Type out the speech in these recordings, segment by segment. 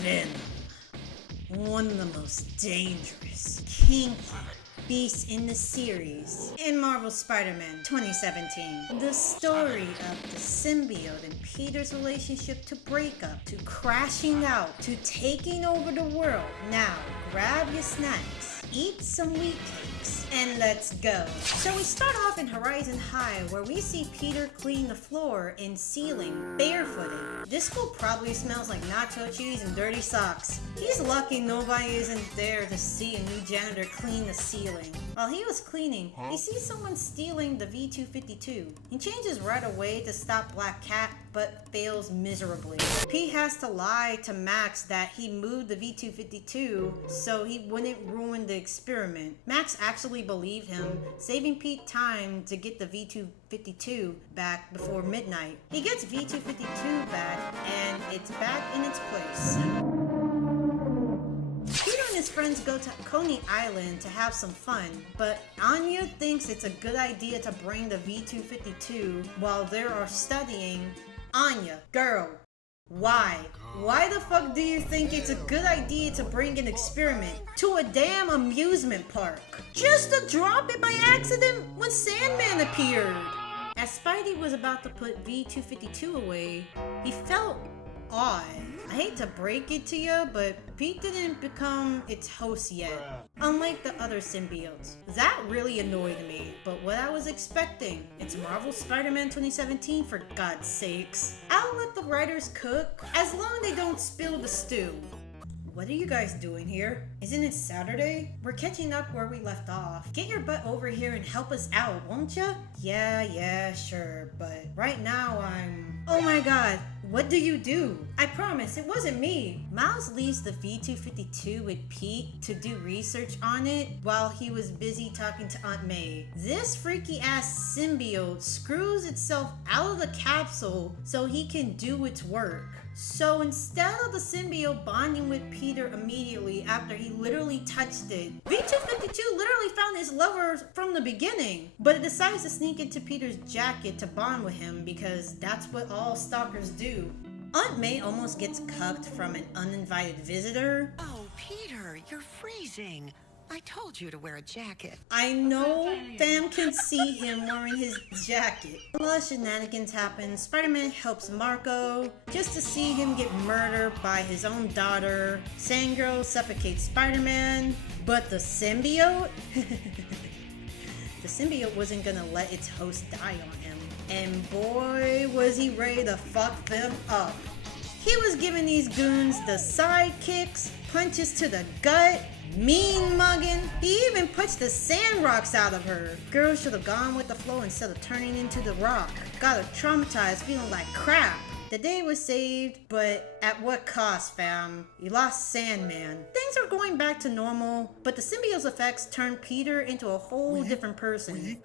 Venom, one of the most dangerous, kinky beasts in the series in Marvel Spider-Man 2017. The story of the symbiote and Peter's relationship to breakup, to crashing out, to taking over the world. Now, grab your snacks, eat some wheat cakes, and let's go. So we start off in Horizon High, where we see Peter clean the floor and ceiling barefooted. This school probably smells like nacho cheese and dirty socks. He's lucky nobody isn't there to see a new janitor clean the ceiling. While he was cleaning, he sees someone stealing the V252. He changes right away to stop Black Cat, but fails miserably. Pete has to lie to Max that he moved the V252 so he wouldn't ruin the experiment. Max actually believed him, saving Pete time to get the V252 back before midnight. He gets V252 back, and it's back in its place. Peter and his friends go to Coney Island to have some fun, but Anya thinks it's a good idea to bring the V252 while they are studying. Anya, girl, why? Why the fuck do you think it's a good idea to bring an experiment to a damn amusement park? Just to drop it by accident when Sandman appeared! As Spidey was about to put V252 away, he felt odd. I hate to break it to you, but Pete didn't become its host yet. Unlike the other symbiotes. That really annoyed me, but what I was expecting. It's Marvel Spider-Man 2017 for God's sakes. I'll let the writers cook, as long as they don't spill the stew. What are you guys doing here? Isn't it Saturday? We're catching up where we left off. Get your butt over here and help us out, won't ya? Yeah, sure, but right now Oh my god, what do you do? I promise, it wasn't me. Miles leaves the V252 with Pete to do research on it while he was busy talking to Aunt May. This freaky ass symbiote screws itself out of the capsule so he can do its work. So instead of the symbiote bonding with Peter immediately after he literally touched it, V252 literally found his lover from the beginning, but it decides to sneak into Peter's jacket to bond with him because that's what all stalkers do. Aunt May almost gets cucked from an uninvited visitor. Oh, Peter, you're freezing. I told you to wear a jacket. I know fam can see him wearing his jacket. A lot of shenanigans happen. Spider-Man helps Marco just to see him get murdered by his own daughter. Sandgirl suffocates Spider-Man, but the symbiote? The symbiote wasn't gonna let its host die on him. And boy, was he ready to fuck them up. He was giving these goons the side kicks, punches to the gut, mean mugging. He even punched the sand rocks out of her. Girl should have gone with the flow instead of turning into the rock. Got her traumatized, feeling like crap. The day was saved, but at what cost, fam? You lost Sandman. Things are going back to normal, but the symbiote's effects turned Peter into a whole different person.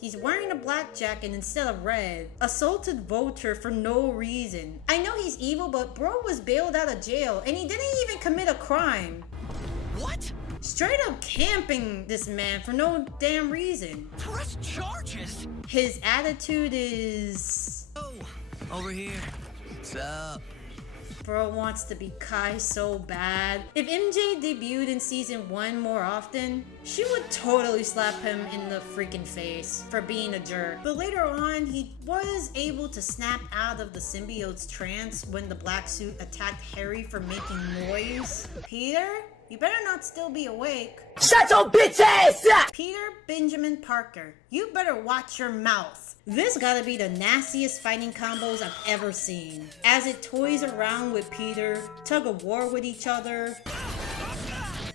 He's wearing a black jacket instead of red. Assaulted Vulture for no reason. I know he's evil, but bro was bailed out of jail, and he didn't even commit a crime. What? Straight up camping this man for no damn reason. Press charges! His attitude is... Oh, over here. What's up? Bro wants to be Kai so bad. If MJ debuted in season 1 more often, she would totally slap him in the freaking face for being a jerk. But later on, he was able to snap out of the symbiote's trance when the black suit attacked Harry for making noise. Peter? You better not still be awake. Shut your bitch ass up! Peter Benjamin Parker, you better watch your mouth. This gotta be the nastiest fighting combos I've ever seen. As it toys around with Peter, tug of war with each other,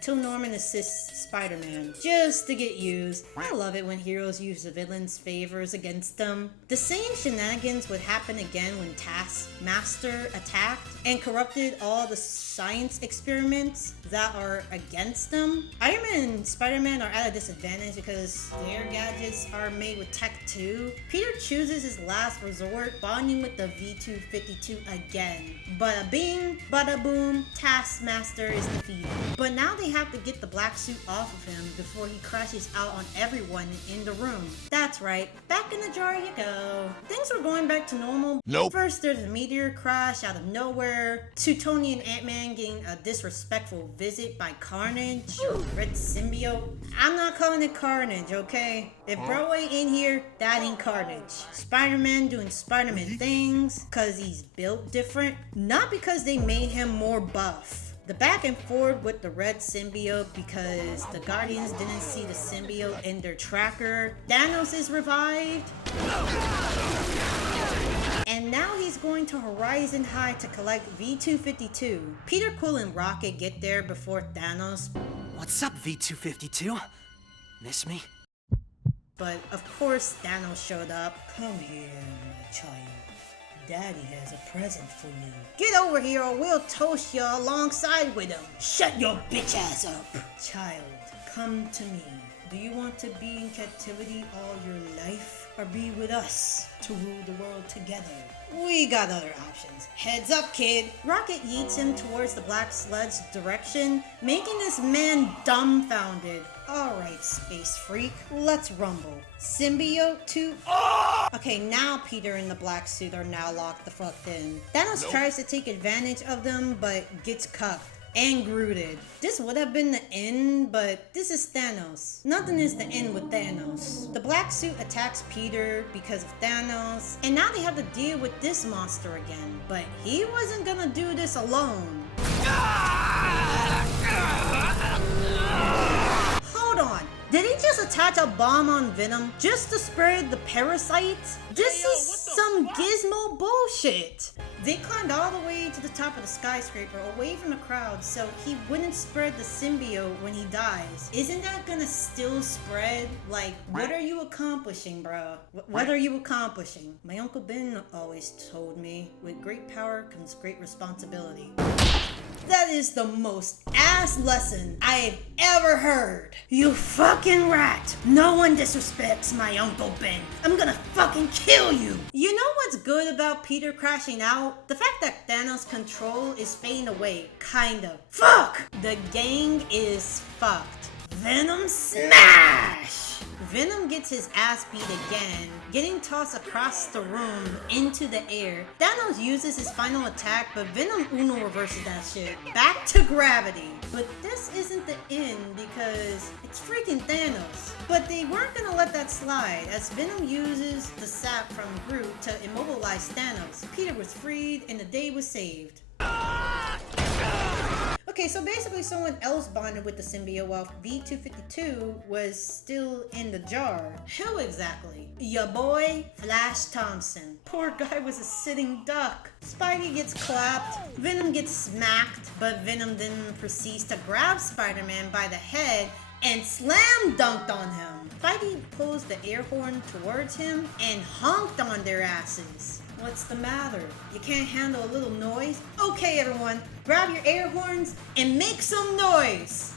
till Norman assists Spider-Man, just to get used. I love it when heroes use the villain's favors against them. The same shenanigans would happen again when Taskmaster attacked and corrupted all the science experiments that are against them. Iron Man and Spider-Man are at a disadvantage because their gadgets are made with tech too. Peter chooses his last resort, bonding with the V252 again. Bada bing, bada boom, Taskmaster is defeated. But now they have to get the black suit off of him before he crashes out on everyone in the room. That's right, back in the jar you go. Things were going back to normal. Nope. First, there's a meteor crash out of nowhere, to Tony and Ant-Man getting a disrespectful visit by Carnage, Red Symbiote. I'm not calling it Carnage, okay? If bro ain't in here, that ain't Carnage. Spider-Man doing Spider-Man things, cause he's built different, not because they made him more buff. The back and forth with the Red Symbiote because the Guardians didn't see the symbiote in their tracker. Thanos is revived. And now he's going to Horizon High to collect V-252. Peter Quill and Rocket get there before Thanos. What's up, V-252? Miss me? But of course Thanos showed up. Come here, my child. Daddy has a present for you. Get over here or we'll toast you alongside with him. Shut your bitch ass up. Child, come to me. Do you want to be in captivity all your life? Or be with us to rule the world together? We got other options. Heads up, kid. Rocket yeets him towards the black sludge direction, making this man dumbfounded. Alright, space freak, let's rumble. Symbiote to... Okay, now Peter and the black suit are now locked the fuck in. Thanos tries to take advantage of them, but gets cuffed and Grooted. This would have been the end, but this is Thanos. Nothing is the end with Thanos. The black suit attacks Peter because of Thanos, and now they have to deal with this monster again. But he wasn't gonna do this alone. Hold on. Did he just attach a bomb on Venom just to spread the parasites? This is some gizmo bullshit. They climbed all the way to the top of the skyscraper away from the crowd so he wouldn't spread the symbiote when he dies. Isn't that gonna still spread? Like, what are you accomplishing, bro? What are you accomplishing? My Uncle Ben always told me, with great power comes great responsibility. That is the most ass lesson I've ever heard. You fucking rat. No one disrespects my Uncle Ben. I'm gonna fucking kill you. You know what's good about Peter crashing out? The fact that Thanos' control is fading away, kind of. Fuck! The gang is fucked. Venom smash! Venom gets his ass beat again, getting tossed across the room into the air. Thanos uses his final attack, but Venom Uno reverses that shit back to gravity. But this isn't the end because it's freaking Thanos. But they weren't gonna let that slide as Venom uses the sap from Groot to immobilize Thanos. Peter was freed and the day was saved. Okay, so basically someone else bonded with the symbiote while V-252 was still in the jar. Who exactly? Ya boy, Flash Thompson. Poor guy was a sitting duck. Spidey gets clapped, Venom gets smacked, but Venom then proceeds to grab Spider-Man by the head and slam dunked on him. Spidey pulls the air horn towards him and honked on their asses. What's the matter? You can't handle a little noise? Okay, everyone, grab your air horns and make some noise!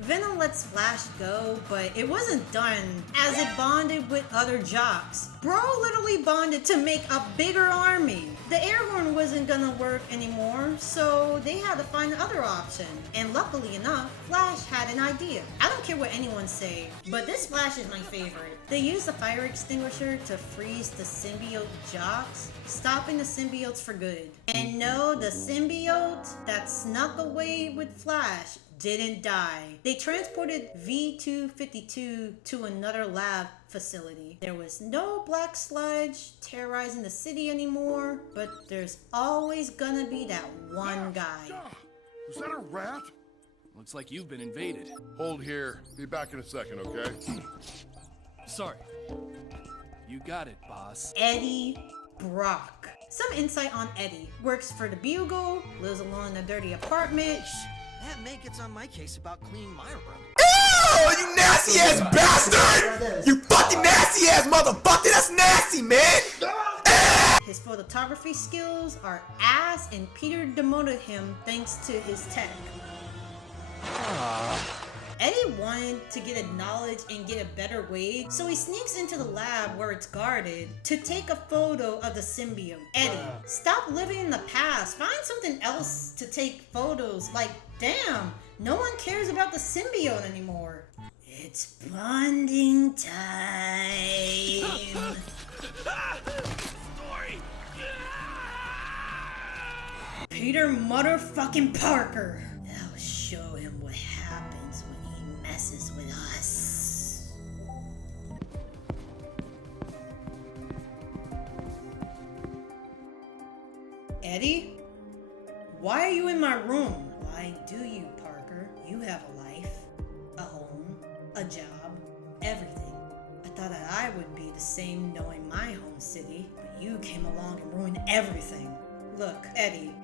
Venom lets Flash go, but it wasn't done as it bonded with other jocks. Bro literally bonded to make a bigger army. The air horn wasn't gonna work anymore, so they had to find another option. And luckily enough, Flash had an idea. I don't care what anyone say, but this Flash is my favorite. They used the fire extinguisher to freeze the symbiote jocks, stopping the symbiotes for good. And no, the symbiote that snuck away with Flash didn't die. They transported V-252 to another lab facility. There was no black sludge terrorizing the city anymore, but there's always gonna be that one guy. Was that a rat? Looks like you've been invaded. Hold here. Be back in a second, okay? Sorry. You got it, boss. Eddie Brock. Some insight on Eddie. Works for the Bugle, lives alone in a dirty apartment. That May gets on my case about cleaning my room. Oh, you nasty ass bastard! You fucking nasty ass motherfucker! That's nasty, man! His photography skills are ass, and Peter demoted him thanks to his tech. Eddie wanted to get acknowledged and get a better wage, so he sneaks into the lab where it's guarded to take a photo of the symbiote. Eddie, stop living in the past. Find something else to take photos. Like, damn, No one cares about the symbiote anymore. It's bonding time. Peter motherfucking Parker. I'll show him what happens when he messes with us. Eddie? Why are you in my room? Why do you, Parker? You have a life, a home, a job, everything. I thought that I would be the same knowing my home city, but you came along and ruined everything. Look, Eddie,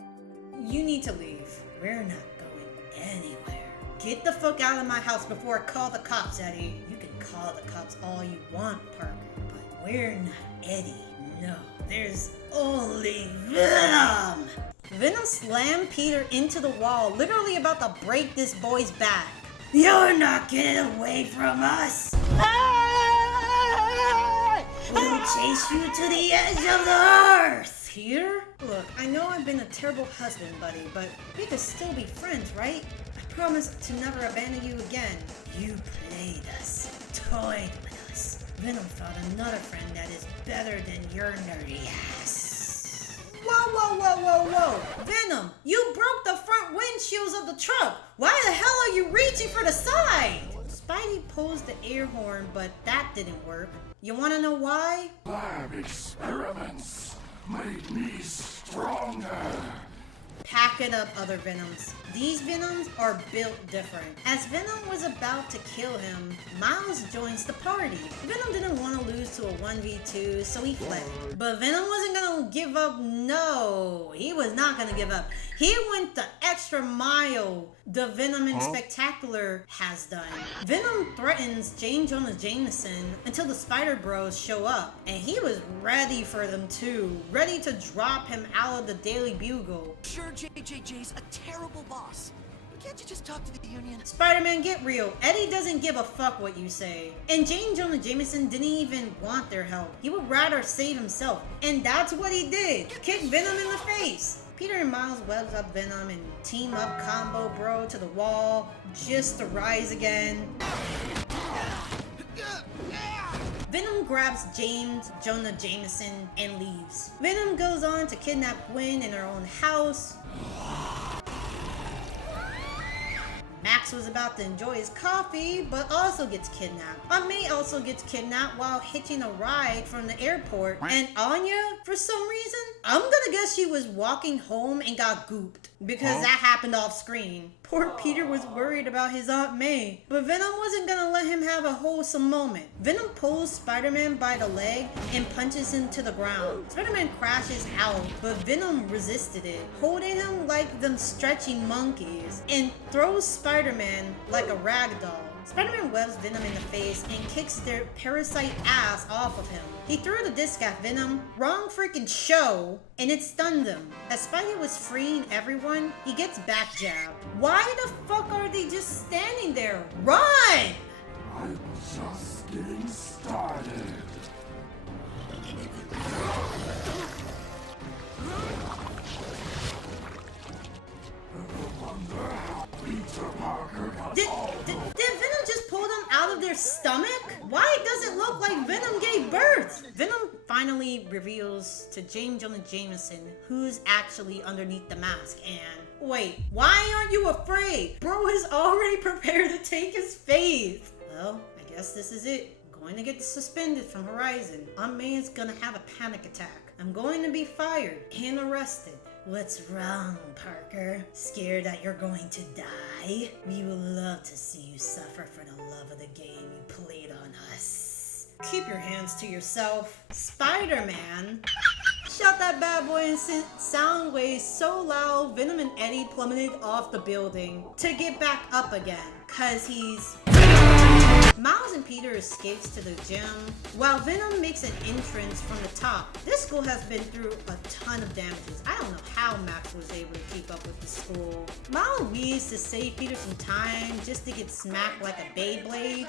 you need to leave. We're not going anywhere. Get the fuck out of my house before I call the cops, Eddie. You can call the cops all you want, Parker, but we're not Eddie. No, there's only Venom! Venom slammed Peter into the wall, literally about to break this boy's back. You're not getting away from us! We'll chase you to the edge of the earth! Peter? Look, I know I've been a terrible husband, buddy, but we could still be friends, right? I promise to never abandon you again. You played us, toyed with us. Venom found another friend that is better than your nerdy ass. Whoa, whoa, whoa, whoa, whoa! Venom, you broke the front windshields of the truck! Why the hell are you reaching for the side? Spidey posed the air horn, but that didn't work. You wanna know why? Lab experiments made me stronger. Pack it up, other Venoms. These Venoms are built different. As Venom was about to kill him, Miles joins the party. Venom didn't want to lose to a 1v2, so he fled. But Venom wasn't gonna give up. No, he was not gonna give up. He went the extra mile the Venom and Spectacular has done. Venom threatens J. Jonah Jameson until the Spider Bros show up, and he was ready for them too, ready to drop him out of the Daily Bugle. Sure, JJJ's a terrible boss. But can't you just talk to the Union? Spider-Man, get real. Eddie doesn't give a fuck what you say. And J. Jonah Jameson didn't even want their help. He would rather save himself. And that's what he did. Kick Venom in the face. Peter and Miles webs up Venom and team up Combo Bro to the wall just to rise again. Venom grabs James Jonah Jameson and leaves. Venom goes on to kidnap Gwen in her own house. Max was about to enjoy his coffee, but also gets kidnapped. Aunt May also gets kidnapped while hitching a ride from the airport. And Anya, for some reason, I'm gonna guess she was walking home and got gooped. Because that happened off screen. Poor Peter was worried about his Aunt May, but Venom wasn't gonna let him have a wholesome moment. Venom pulls Spider-Man by the leg and punches him to the ground. Spider-Man crashes out, but Venom resisted it, holding him like them stretching monkeys, and throws Spider-Man like a rag doll. Spider-Man webs Venom in the face and kicks their parasite ass off of him. He threw the disc at Venom, wrong freaking show, and it stunned him. As Spidey was freeing everyone, he gets back jabbed. Why the fuck are they just standing there? Run! I'm just getting started. Peter Parker got Did Venom just pull them out of their stomach? Why does it look like Venom gave birth? Venom finally reveals to J. Jonah Jameson who's actually underneath the mask and... Wait, why aren't you afraid? Bro is already prepared to take his fate. Well, I guess this is it. I'm going to get suspended from Horizon. Aunt May is gonna have a panic attack. I'm going to be fired and arrested. What's wrong, Parker? Scared that you're going to die? We would love to see you suffer for the love of the game you played on us. Keep your hands to yourself. Spider-Man shot that bad boy and sent sound waves so loud Venom and Eddie plummeted off the building to get back up again, cause he's... Miles and Peter escapes to the gym, while Venom makes an entrance from the top. This school has been through a ton of damages. I don't know how Max was able to keep up with the school. Miles weaves to save Peter some time just to get smacked like a Beyblade.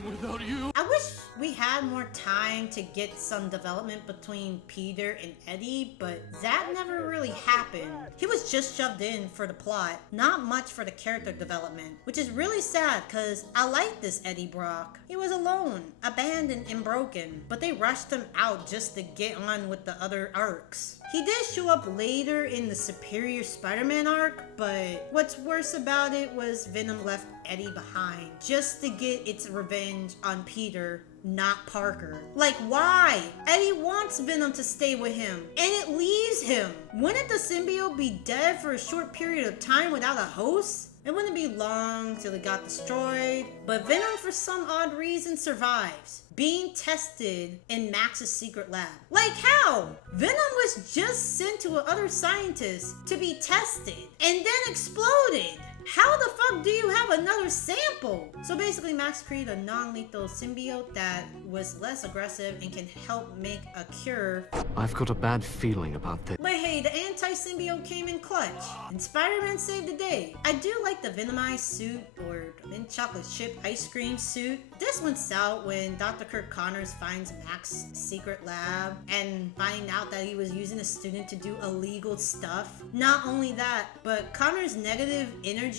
nothing without you. I wish we had more time to get some development between Peter and Eddie, but that never really happened. He was just shoved in for the plot, not much for the character development, which is really sad because I like this Eddie Brock. He was alone, abandoned, and broken, but they rushed him out just to get on with the other arcs. He did show up later in the Superior Spider-Man arc, but what's worse about it was Venom left Eddie behind just to get its revenge on Peter, not Parker. Like, why? Eddie wants Venom to stay with him, and it leaves him. Wouldn't the symbiote be dead for a short period of time without a host? It wouldn't be long till it got destroyed, but Venom for some odd reason survives, being tested in Max's secret lab. Like how? Venom was just sent to other scientists to be tested and then exploded. How the fuck do you have another sample? So basically Max created a non-lethal symbiote that was less aggressive and can help make a cure. I've got a bad feeling about this. But hey, the anti-symbiote came in clutch, and Spider-Man saved the day. I do like the Venomized suit, or mint chocolate chip ice cream suit. This one's out when Dr. Kirk Connors finds Max's secret lab and finding out that he was using a student to do illegal stuff. Not only that, but Connors' negative energy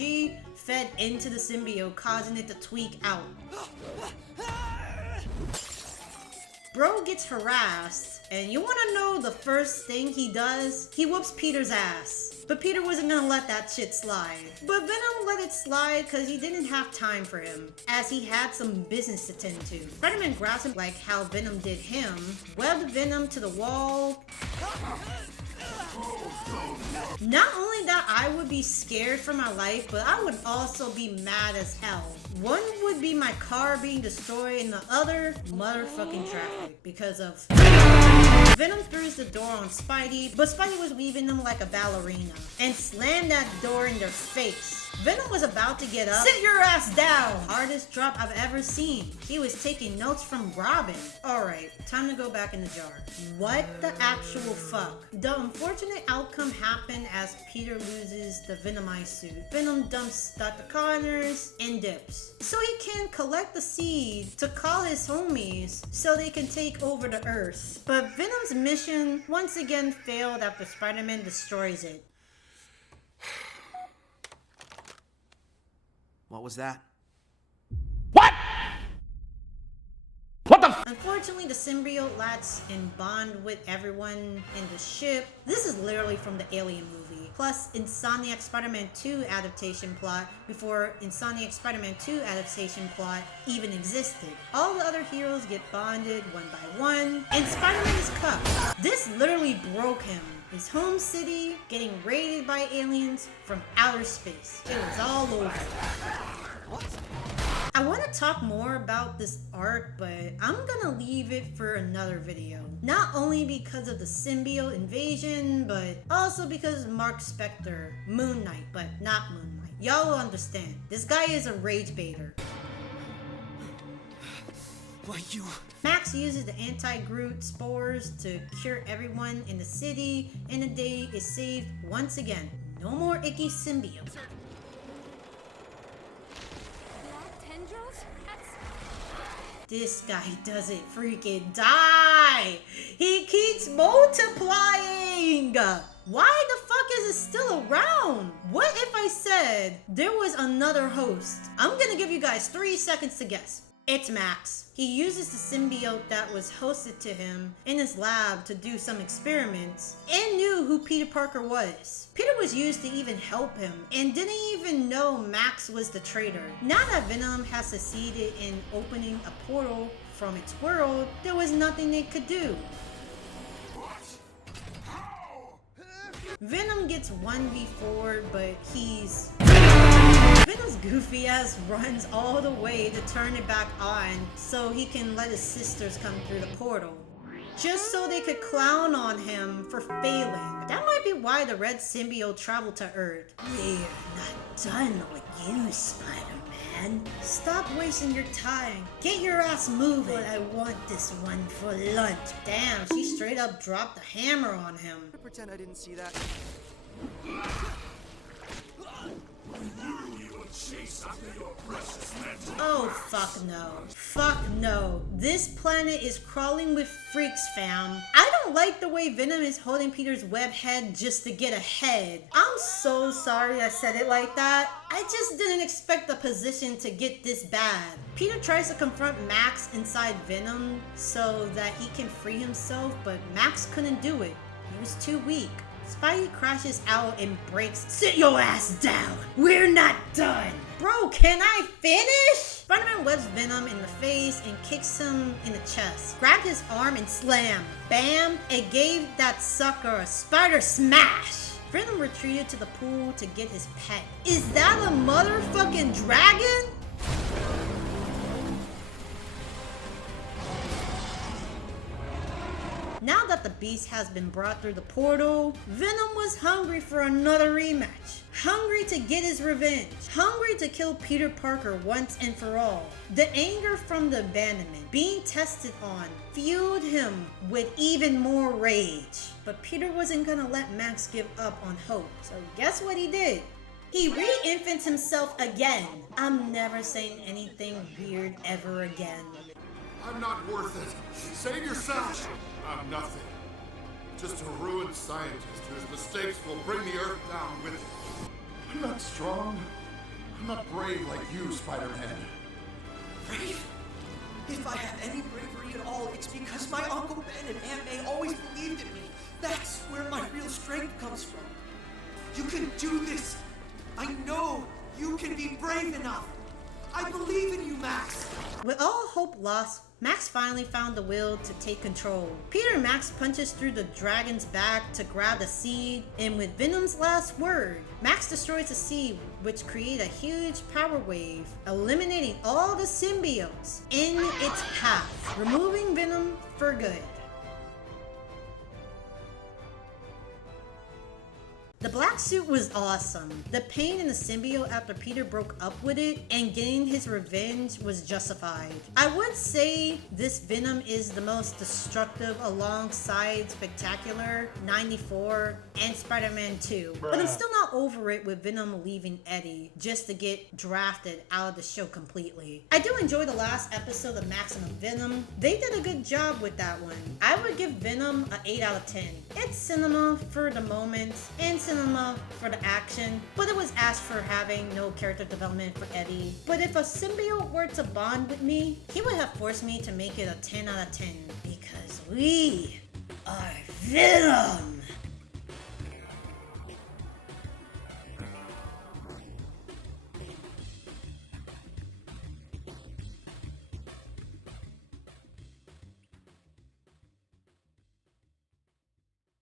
fed into the symbiote, causing it to tweak out. Bro gets harassed, and you want to know the first thing he does? He whoops Peter's ass. But Peter wasn't gonna let that shit slide. But Venom let it slide because he didn't have time for him, as he had some business to tend to. Spider-Man grabs him like how Venom did him, webbed Venom to the wall. Not only that I would be scared for my life, but I would also be mad as hell. One would be my car being destroyed, and the other, motherfucking traffic, because of Venom throws the door on Spidey, but Spidey was weaving them like a ballerina and slammed that door in their face. Venom was about to get up. Sit your ass down! Hardest drop I've ever seen. He was taking notes from Robin. Alright, time to go back in the jar. What the actual fuck? The unfortunate outcome happened as Peter loses the Venomized suit. Venom dumps Dr. Connors and dips, so he can collect the seed to call his homies so they can take over the Earth. But Venom's mission once again failed after Spider-Man destroys it. What was that? Unfortunately, the symbiote lets in bond with everyone in the ship. This is literally from the Alien movie. Plus, Insomniac Spider-Man 2 adaptation plot before Insomniac Spider-Man 2 adaptation plot even existed. All the other heroes get bonded one by one, and Spider-Man is cuffed. This literally broke him. His home city getting raided by aliens from outer space. It was all over. What? I want to talk more about this arc, but I'm gonna leave it for another video. Not only because of the symbiote invasion, but also because of Mark Spector, Moon Knight, but not Moon Knight. Y'all will understand. This guy is a rage baiter. Why, you... Max uses the anti-Groot spores to cure everyone in the city, and the day is saved once again. No more icky symbiote. This guy doesn't freaking die! He keeps multiplying! Why the fuck is it still around? What if I said there was another host? I'm gonna give you guys 3 seconds to guess. It's Max. He uses the symbiote that was hosted to him in his lab to do some experiments and knew who Peter Parker was. Peter was used to even help him and didn't even know Max was the traitor. Now that Venom has succeeded in opening a portal from its world, there was nothing they could do. Venom gets 1v4, but Venom's goofy ass runs all the way to turn it back on so he can let his sisters come through the portal. Just so they could clown on him for failing. That might be why the red symbiote traveled to Earth. We're not done with you, Spider-Man. Stop wasting your time. Get your ass moving. But I want this one for lunch. Damn, she straight up dropped the hammer on him. Pretend I didn't see that. Oh, fuck no. Fuck no. This planet is crawling with freaks, fam. I don't like the way Venom is holding Peter's web head just to get ahead. I'm so sorry I said it like that. I just didn't expect the position to get this bad. Peter tries to confront Max inside Venom so that he can free himself, but Max couldn't do it. He was too weak. Spidey crashes out and breaks. Sit your ass down. We're not done. Bro, can I finish? Spider-Man webs Venom in the face and kicks him in the chest. Grabbed his arm and slam. Bam! It gave that sucker a spider smash. Venom retreated to the pool to get his pet. Is that a motherfucking dragon? Now that the beast has been brought through the portal, Venom was hungry for another rematch. Hungry to get his revenge. Hungry to kill Peter Parker once and for all. The anger from the abandonment being tested on fueled him with even more rage. But Peter wasn't gonna let Max give up on hope. So guess what he did? He re-infants himself again. I'm never saying anything weird ever again. I'm not worth it. Save yourself. I'm nothing. Just a ruined scientist whose mistakes will bring the Earth down with him. I'm not strong. I'm not brave like you, Spider-Man. Brave? If I have any bravery at all, it's because my Uncle Ben and Aunt May always believed in me. That's where my real strength comes from. You can do this. I know you can be brave enough. I believe in you, Max. With all hope lost, Max finally found the will to take control. Peter Max punches through the dragon's back to grab the seed, and with Venom's last word, Max destroys the seed, which creates a huge power wave, eliminating all the symbiotes in its path, removing Venom for good. The black suit was awesome. The pain in the symbiote after Peter broke up with it and getting his revenge was justified. I would say this Venom is the most destructive alongside Spectacular, 94, and Spider-Man 2. But I'm still not over it with Venom leaving Eddie just to get drafted out of the show completely. I do enjoy the last episode of Maximum Venom. They did a good job with that one. I would give Venom an 8 out of 10. It's cinema for the moments and cinema for the action, but it was asked for having no character development for Eddie. But if a symbiote were to bond with me, he would have forced me to make it a 10 out of 10 because we are Venom!